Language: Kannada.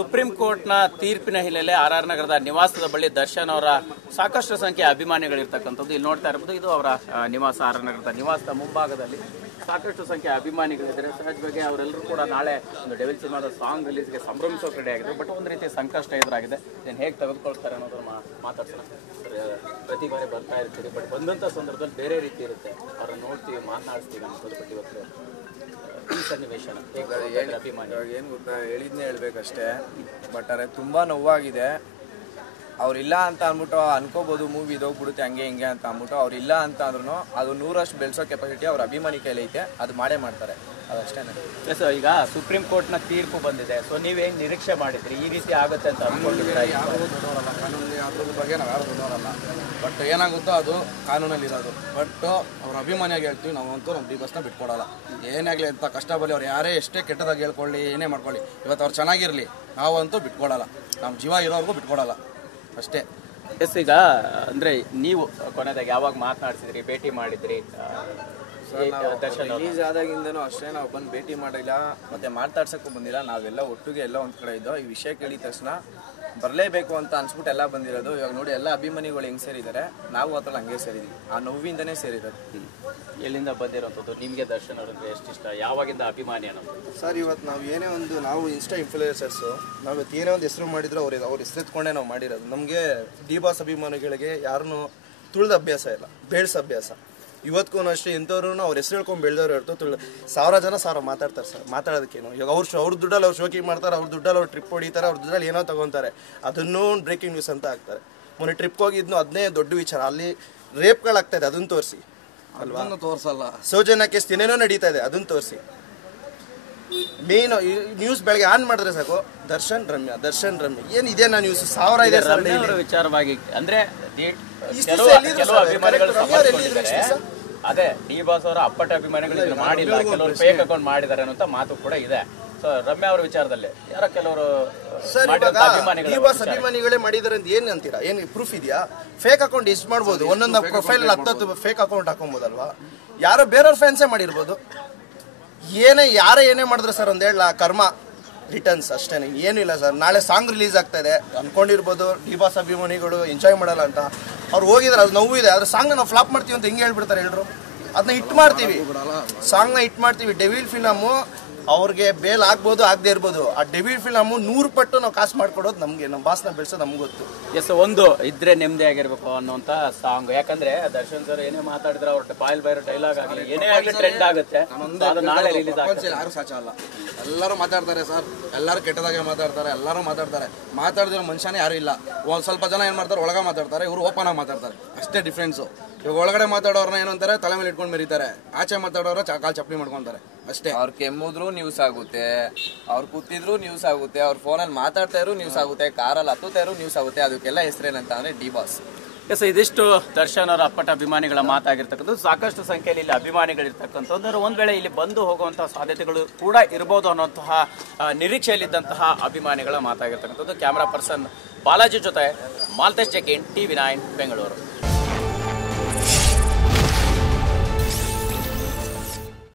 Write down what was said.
ಸುಪ್ರೀಂ ಕೋರ್ಟ್ನ ತೀರ್ಪಿನ ಹಿನ್ನೆಲೆ ಆರ್ ನಗರದ ನಿವಾಸದ ಬಳಿ ದರ್ಶನ್ ಅವರ ಸಾಕಷ್ಟು ಸಂಖ್ಯೆಯ ಅಭಿಮಾನಿಗಳಿರ್ತಕ್ಕಂಥದ್ದು ಇಲ್ಲಿ ನೋಡ್ತಾ ಇರಬಹುದು. ಇದು ಅವರ ನಿವಾಸ, ಆರ್ ನಗರದ ನಿವಾಸದ ಮುಂಭಾಗದಲ್ಲಿ ಸಾಕಷ್ಟು ಸಂಖ್ಯೆಯ ಅಭಿಮಾನಿಗಳಿದ್ದಾರೆ. ಸಹಜವಾಗಿ ಅವರೆಲ್ಲರೂ ಕೂಡ ನಾಳೆ ಒಂದು ಡೆವಿಲ್ ಸಿನಿಮಾದ ಸಾಂಗ್ ರಿಲೀಸ್ಗೆ ಸಂಭ್ರಮಿಸೋಕೆ ರೆಡಿ ಆಗಿದ್ರು. ಬಟ್ ಒಂದು ರೀತಿಯ ಸಂಕಷ್ಟ ಎದುರಾಗಿದೆ. ಇದನ್ನು ಹೇಗೆ ತೆಗೆದುಕೊಳ್ತಾರೆ ಅನ್ನೋದನ್ನ ಮಾತಾಡ್ಸೋಣ. ಪ್ರತಿ ಬಾರಿ ಬರ್ತಾ ಇರ್ತೀರಿ, ಬಟ್ ಬಂದಂಥ ಸಂದರ್ಭದಲ್ಲಿ ಬೇರೆ ರೀತಿ ಇರುತ್ತೆ. ಅವ್ರನ್ನ ನೋಡ್ತೀವಿ, ಮಾತನಾಡಿಸ್ತೀವಿ ಅನ್ನೋದು. ಬಟ್ ಇವತ್ತು ಈ ಸನ್ನಿವೇಶನ ಅಭಿಮಾನಿ ಏನು ಗೊತ್ತಾ, ಹೇಳಿದ್ನೇ ಹೇಳ್ಬೇಕಷ್ಟೇ. ಬಟ್ ಅರೆ ತುಂಬ ನೋವಾಗಿದೆ. ಅವ್ರಿಲ್ಲ ಅಂತ ಅಂದ್ಬಿಟ್ಟು ಅನ್ಕೋಬೋದು ಮೂವಿ ಇದೋಗ್ಬಿಡುತ್ತೆ ಹಂಗೆ ಹಿಂಗೆ ಅಂತ ಅಂದ್ಬಿಟ್ಟು. ಅವ್ರಿಲ್ಲ ಅಂತ ಅಂದ್ರೂ ಅದು 100% ಬೆಳೆಸೋ ಕೆಪಾಸಿಟಿ ಅವ್ರ ಅಭಿಮಾನಿ ಕೈಲಿ ಐತೆ. ಅದು ಮಾಡೇ ಮಾಡ್ತಾರೆ, ಅದಷ್ಟೇ. ಎಸ್, ಈಗ ಸುಪ್ರೀಂ ಕೋರ್ಟ್ನ ತೀರ್ಪು ಬಂದಿದೆ. ಸೊ ನೀವು ಹೆಂಗೆ ನಿರೀಕ್ಷೆ ಮಾಡಿದ್ರಿ ಈ ರೀತಿ ಆಗುತ್ತೆ ಅಂತ ಅಂದ್ಕೊಂಡಿದ್ದೀರಾ? ಯಾರು ದೊಡ್ಡವರಲ್ಲ ಕಾನೂನಲ್ಲಿ, ಅದ್ರ ಬಗ್ಗೆ ನಾವು ಯಾರು ದೊಡ್ಡವರಲ್ಲ. ಬಟ್ ಏನಾಗುತ್ತೋ ಅದು ಕಾನೂನಲ್ಲಿ ಇರೋದು. ಬಟ್ ಅವ್ರ ಅಭಿಮಾನಿಯಾಗಿ ಹೇಳ್ತೀವಿ, ನಾವಂತೂ ನಮ್ಮ ಡಿ-ಬಾಸ್ನ ಬಿಟ್ಕೊಡಲ್ಲ. ಏನಾಗಲಿ ಅಂತ ಕಷ್ಟ ಬರಲಿ, ಅವ್ರು ಯಾರೇ ಎಷ್ಟೇ ಕೆಟ್ಟದಾಗಿ ಹೇಳ್ಕೊಳ್ಳಿ, ಏನೇ ಮಾಡ್ಕೊಳ್ಳಿ, ಇವತ್ತು ಅವ್ರು ಚೆನ್ನಾಗಿರಲಿ, ನಾವಂತೂ ಬಿಟ್ಕೊಡಲ್ಲ. ನಮ್ಮ ಜೀವ ಇರೋರ್ಗೂ ಬಿಟ್ಕೊಡಲ್ಲ, ಅಷ್ಟೇ. ಎಸ್, ಈಗ ಅಂದರೆ ನೀವು ಕೊನೆದಾಗಿ ಯಾವಾಗ ಮಾತನಾಡಿಸಿದ್ರಿ, ಭೇಟಿ ಮಾಡಿದ್ರಿ? ರಿಲೀಸ್ ಆದಾಗಿಂದನೂ ಅಷ್ಟೇ ನಾವು ಬಂದು ಭೇಟಿ ಮಾಡಿಲ್ಲ, ಮತ್ತೆ ಮಾತಾಡ್ಸೋಕ್ಕೂ ಬಂದಿಲ್ಲ. ನಾವೆಲ್ಲ ಒಟ್ಟಿಗೆ ಎಲ್ಲ ಒಂದು ಕಡೆ ಇದ್ದೋ. ಈ ವಿಷಯ ಕೇಳಿದ ತಕ್ಷಣ ಬರಲೇಬೇಕು ಅಂತ ಅನ್ಸ್ಬಿಟ್ಟು ಎಲ್ಲ ಬಂದಿರೋದು. ಇವಾಗ ನೋಡಿ, ಎಲ್ಲ ಅಭಿಮಾನಿಗಳು ಹೆಂಗೆ ಸೇರಿದ್ದಾರೆ, ನಾವು ಅದ್ರಲ್ಲಿ ಹಂಗೆ ಸೇರಿದ್ವಿ. ಆ ನೋವಿಂದನೇ ಸೇರಿರೋದು. ಎಲ್ಲಿಂದ ಬಂದಿರೋಂಥದ್ದು? ನಿಮಗೆ ದರ್ಶನ್ ಅವ್ರಿಗೆ ಎಷ್ಟಿಷ್ಟ? ಯಾವಾಗಿಂದ ಅಭಿಮಾನಿ ಅನ್ನೋದು? ಸರ್, ಇವತ್ತು ನಾವು ಏನೇ ಒಂದು ನಾವು ಇನ್ಸ್ಟಾ ಇನ್ಫ್ಲೂಯೆನ್ಸರ್ಸು, ನಾವು ಇವತ್ತು ಏನೇ ಒಂದು ಹೆಸರು ಮಾಡಿದ್ರು ಅವ್ರ ಹೆಸರು ಎತ್ಕೊಂಡೇ ನಾವು ಮಾಡಿರೋದು. ನಮಗೆ ಡಿ-ಬಾಸ್ ಅಭಿಮಾನಿಗಳಿಗೆ ಯಾರನ್ನೂ ತುಳಿದ ಅಭ್ಯಾಸ ಇಲ್ಲ, ಬೇಳ್ಸ ಅಭ್ಯಾಸ. ಇವತ್ತಿಗೂ ಅಷ್ಟೇ ಎಂಥವ್ರು ಅವ್ರ ಹೆಸರು ಹೇಳ್ಕೊಂಡು ಬೆಳೆದವ್ರು ಇರ್ತು. 1000 ಜನ 1000 ಮಾತಾಡ್ತಾರೆ ಸರ್. ಮಾತಾಡೋದಕ್ಕೇನು? ಇವಾಗ ಅವ್ರ ದುಡ್ಡಲ್ಲಿ ಅವ್ರು ಶೋಕಿ ಮಾಡ್ತಾರೆ, ಅವ್ರ ದುಡ್ಡಲ್ಲಿ ಅವ್ರು ಟ್ರಿಪ್ ಹೊಡಿತಾರೆ, ಅವ್ರ ದುಡ್ಡಲ್ಲಿ ಏನೋ ತೊಗೊತಾರೆ, ಅದನ್ನೂ ಬ್ರೇಕಿಂಗ್ ನ್ಯೂಸ್ ಅಂತ ಹಾಕ್ತಾರೆ. ಮೊನ್ನೆ ಟ್ರಿಪ್ಗೆ ಹೋಗಿದ್ನು, ಅದನ್ನೇ ದೊಡ್ಡ ವಿಚಾರ. ಅಲ್ಲಿ ರೇಪ್ಗಳಾಗ್ತಾಯಿದೆ, ಅದನ್ನು ತೋರಿಸಿ ಅಲ್ವಾ? ತೋರಿಸಲ್ಲ. ಸೌಜನ್ಯ ಕೇಸ್ ಏನೇನೋ ನಡೀತಾ ಇದೆ, ಅದನ್ನು ತೋರಿಸಿ. ಮೇನ್ ನ್ಯೂಸ್ ಬೆಳಗ್ಗೆ ಆನ್ ಮಾಡಿದ್ರೆ ಸಾಕು, ದರ್ಶನ್ ರಮ್ಯಾ ಏನು ಇದೇನಾ ನ್ಯೂಸ್? 1000 ಇದೆ ಸರ್. ವಿಚಾರವಾಗಿ ಅಂದ್ರೆ ಅದೇ ಡಿ-ಬಾಸ್ ಅವರ ಅಪ್ಪಟ ಅಭಿಮಾನಿಗಳು ಮಾಡಿಲ್ಲ, ಕೆಲವರು ಫೇಕ್ ಅಕೌಂಟ್ ಮಾಡಿದ್ದಾರೆ ಅನ್ನೋ ಮಾತು ಕೂಡ ಇದೆ. ಸೊ ರಮ್ಯಾ ಅವರ ವಿಚಾರದಲ್ಲಿ ಯಾರ ಕೆಲವರು ಡಿ-ಬಾಸ್ ಅಭಿಮಾನಿಗಳೇ ಮಾಡಿದಾರೆ ಅಂತ ಏನ್ ಅಂತೀರಾ? ಏನು ಪ್ರೂಫ್ ಇದೆಯಾ? ಫೇಕ್ ಅಕೌಂಟ್ ಎಷ್ಟು ಮಾಡ್ಬೋದು? ಒಂದೊಂದು ಪ್ರೊಫೈಲ್ 10 ಫೇಕ್ ಅಕೌಂಟ್ ಹಾಕೊಬೋದಲ್ವಾ? ಯಾರೋ ಬೇರೆಯವ್ರ ಫ್ಯಾನ್ಸೇ ಮಾಡಿರ್ಬೋದು. ಯಾರೇ ಏನೇ ಮಾಡಿದ್ರೆ ಸರ್, ಒಂದು ಹೇಳ ಕರ್ಮ ರಿಟರ್ನ್ಸ್ ಅಷ್ಟೇ, ಏನಿಲ್ಲ ಸರ್. ನಾಳೆ ಸಾಂಗ್ ರಿಲೀಸ್ ಆಗ್ತಾ ಇದೆ, ಅಂದ್ಕೊಂಡಿರ್ಬೋದು ಡಿ-ಬಾಸ್ ಅಭಿಮಾನಿಗಳು ಎಂಜಾಯ್ ಮಾಡಲ್ಲ ಅಂತ. ಅವ್ರು ಹೋಗಿದ್ರೆ ಅದು ನೋವು ಇದೆ. ಅದ್ರ ಸಾಂಗ್ನ ನಾವು ಫ್ಲಾಪ್ ಮಾಡ್ತೀವಿ ಅಂತ ಹೆಂಗೆ ಹೇಳ್ಬಿಡ್ತಾರೆ ಎಲ್ಲರೂ? ಅದನ್ನ ಹಿಟ್ ಮಾಡ್ತೀವಿ, ಸಾಂಗ್ನ ಹಿಟ್ ಮಾಡ್ತೀವಿ. ಡೆವಿಲ್ ಫಿಲಮು ಅವ್ರಿಗೆ ಬೇಲ್ ಆಗ್ಬೋದು, ಆಗದೆ ಇರ್ಬೋದು. ಆ ಡೆವಿಲ್ ಫಿಲಮು 100 ಪಟ್ಟು ನಾವು ಕಾಸು ಮಾಡ್ಕೊಡೋದು ನಮಗೆ, ನಮ್ಮ ಬಾಸ್ನ ಬೆಳೆಸೋದು ನಮ್ಗೆ ಗೊತ್ತು. ಎಸ್, ಒಂದು ಇದ್ರೆ ನೆಮ್ಮದಿ ಆಗಿರ್ಬೇಕು ಅನ್ನೋಂಥ ಸಾಂಗ್. ಯಾಕಂದ್ರೆ ದರ್ಶನ್ ಸರ್ ಏನೇ ಮಾತಾಡಿದ್ರೆ ಅವ್ರ ಬಾಯಲ್ಲಿ ಬೈರೋ ಡೈಲಾಗ್ ಆಗಲಿ ಏನೇ ಆಗಲಿ ಟ್ರೆಂಡ್ ಆಗುತ್ತೆ. ನಾಳೆ ರಿಲೀಸ್ ಆಗುತ್ತೆ. ಯಾರು ಸಾಚ ಅಲ್ಲ, ಎಲ್ಲರೂ ಮಾತಾಡ್ತಾರೆ ಸರ್. ಎಲ್ಲರೂ ಕೆಟ್ಟದಾಗೆ ಮಾತಾಡ್ತಾರೆ, ಎಲ್ಲರೂ ಮಾತಾಡಿದ್ರೆ ಮನುಷ್ಯನೇ ಯಾರು ಇಲ್ಲ. ಒಂದು ಸ್ವಲ್ಪ ಜನ ಏನು ಮಾಡ್ತಾರೆ, ಒಳಗೆ ಮಾತಾಡ್ತಾರೆ, ಇವರು ಓಪನ್ ಆಗಿ ಮಾತಾಡ್ತಾರೆ, ಅಷ್ಟೇ ಡಿಫ್ರೆನ್ಸು. ಇವಾಗ ಒಳಗಡೆ ಮಾತಾಡೋರ್ನ ಏನು ಅಂತಾರೆ, ತಲೆ ಮೇಲೆ ಇಟ್ಕೊಂಡು ಮೆರೀತಾರೆ. ಆಚೆ ಮಾತಾಡೋರ ಕಾಲು ಚಪ್ಪಲಿ ಮಾಡ್ಕೊಂತಾರೆ ಅಷ್ಟೇ. ಅವ್ರು ಕೆಮ್ಮುದ್ರು ನ್ಯೂಸ್ ಆಗುತ್ತೆ, ಅವ್ರು ಕೂತಿದ್ರು ನ್ಯೂಸ್ ಆಗುತ್ತೆ, ಅವ್ರ ಫೋನಲ್ಲಿ ಮಾತಾಡ್ತಾ ಇದ್ರು ನ್ಯೂಸ್ ಆಗುತ್ತೆ, ಕಾರಲ್ಲಿ ಹತ್ತುತ್ತಾ ಇರೋ ನ್ಯೂಸ್ ಆಗುತ್ತೆ. ಅದಕ್ಕೆಲ್ಲ ಹೆಸರೇನಂತ ಅಂದ್ರೆ ಡಿ-ಬಾಸ್. ಎಸ್, ಇದಿಷ್ಟು ದರ್ಶನ್ ಅವರ ಅಪ್ಪಟ ಅಭಿಮಾನಿಗಳ ಮಾತಾಗಿರ್ತಕ್ಕಂಥದ್ದು. ಸಾಕಷ್ಟು ಸಂಖ್ಯೆಯಲ್ಲಿ ಇಲ್ಲಿ ಅಭಿಮಾನಿಗಳಿರ್ತಕ್ಕಂಥದ್ದು. ಒಂದ್ ವೇಳೆ ಇಲ್ಲಿ ಬಂದು ಹೋಗುವಂತಹ ಸಾಧ್ಯತೆಗಳು ಕೂಡ ಇರಬಹುದು ಅನ್ನುವಂತಹ ನಿರೀಕ್ಷೆಯಲ್ಲಿದ್ದಂತಹ ಅಭಿಮಾನಿಗಳ ಮಾತಾಗಿರ್ತಕ್ಕಂಥದ್ದು. ಕ್ಯಾಮರಾ ಪರ್ಸನ್ ಬಾಲಾಜಿ ಜೊತೆ ಮಾಲ್ತೇಶ್ ಜಕೀನ್, TV9 ಬೆಂಗಳೂರು.